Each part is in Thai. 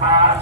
Hãy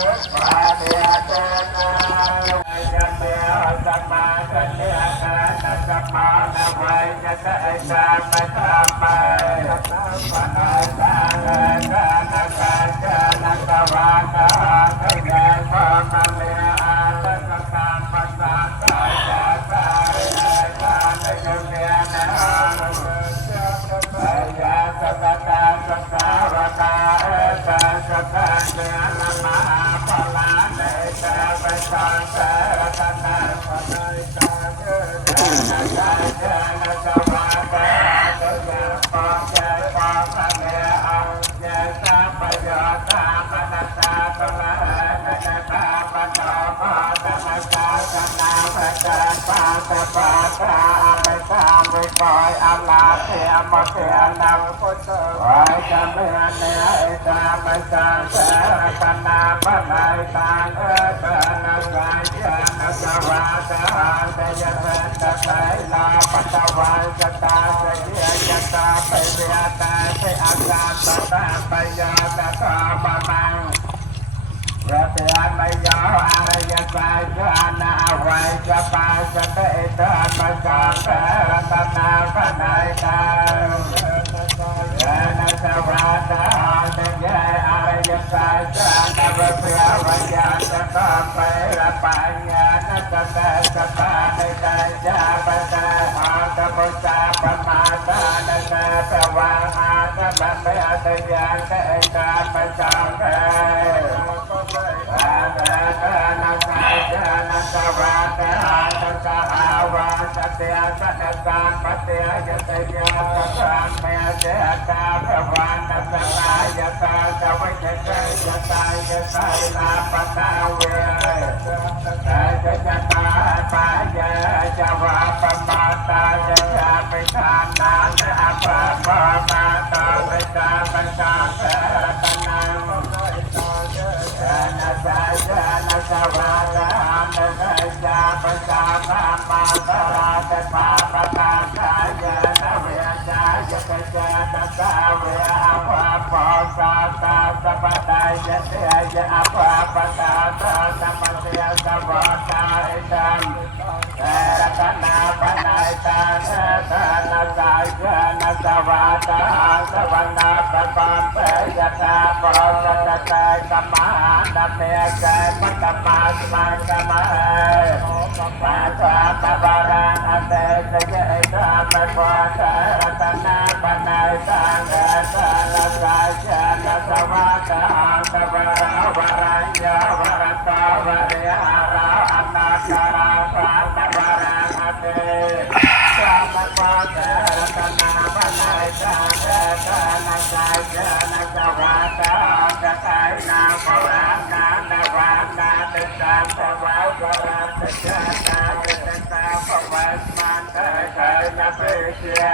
subscribe cho kênh Ghiền Mì Gõ để không bỏ lỡ ตาปัญจาเสรตนังนาจายนาสวาตามเนจาปัญจาธรรมาตราเตปาปตาจายนาเวจายกเจนะสาเวอภะปะสาตาสัพพะยะเตยะอภะปะตาสัมปะเตยะสัพพะตาอิตังเสรตนาปนัยตาตานาจายนาสวาตาสวนาปะปัมเปยะตาปะสะตะเตกัมมานะเมเกปัตตมาสมากัมมาปัจจาปะบารังอเตเจเยตามะปะเสรตนาปนัยตาตานาจายนาสวาตาสวราวรัญญาวรตาวริยาราอนาคาราสาตบารังอเตสัมปะเสรตนาปนัยตาตานาจายนาสวาตาตะไคนาภวานานาภวานาเตตาภวาภวาเตจานาเตตาภวาสมันเตเตนะเปเชีย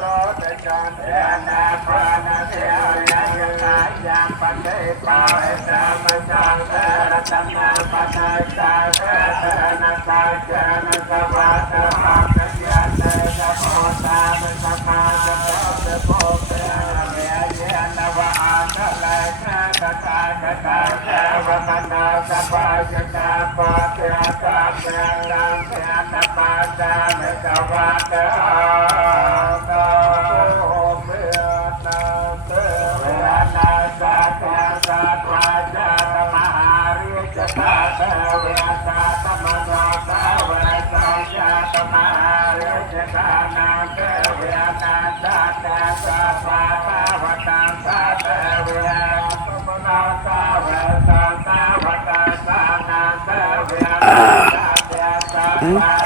โรเตจอนเตนะภวนาเทยะยะตายามปะเตปาเอตามะจังเตระตัมนาปะนัยตาเตนะสายเจนะสวาตาภะยะเตนะโพตาเมตตาเตเตโพเตนะเมยะนะวะอาทะไลนะกะตากะตาเทวมนาสัพพะยะตาปะเตตาเตตังเตนะปะตาเมตวะเตตาโอเมนะเตเวนะสัตตะสัตวะจาตมหาริจตาเตเวสัตตมโนตาเวสัญญาตมหาริจตานาเตเวนะสัตตะสัตวะตาวตังสัตเตเวสมโนตาเวสัตตาวตังสานาเตเวนะสัตตะสัตวะ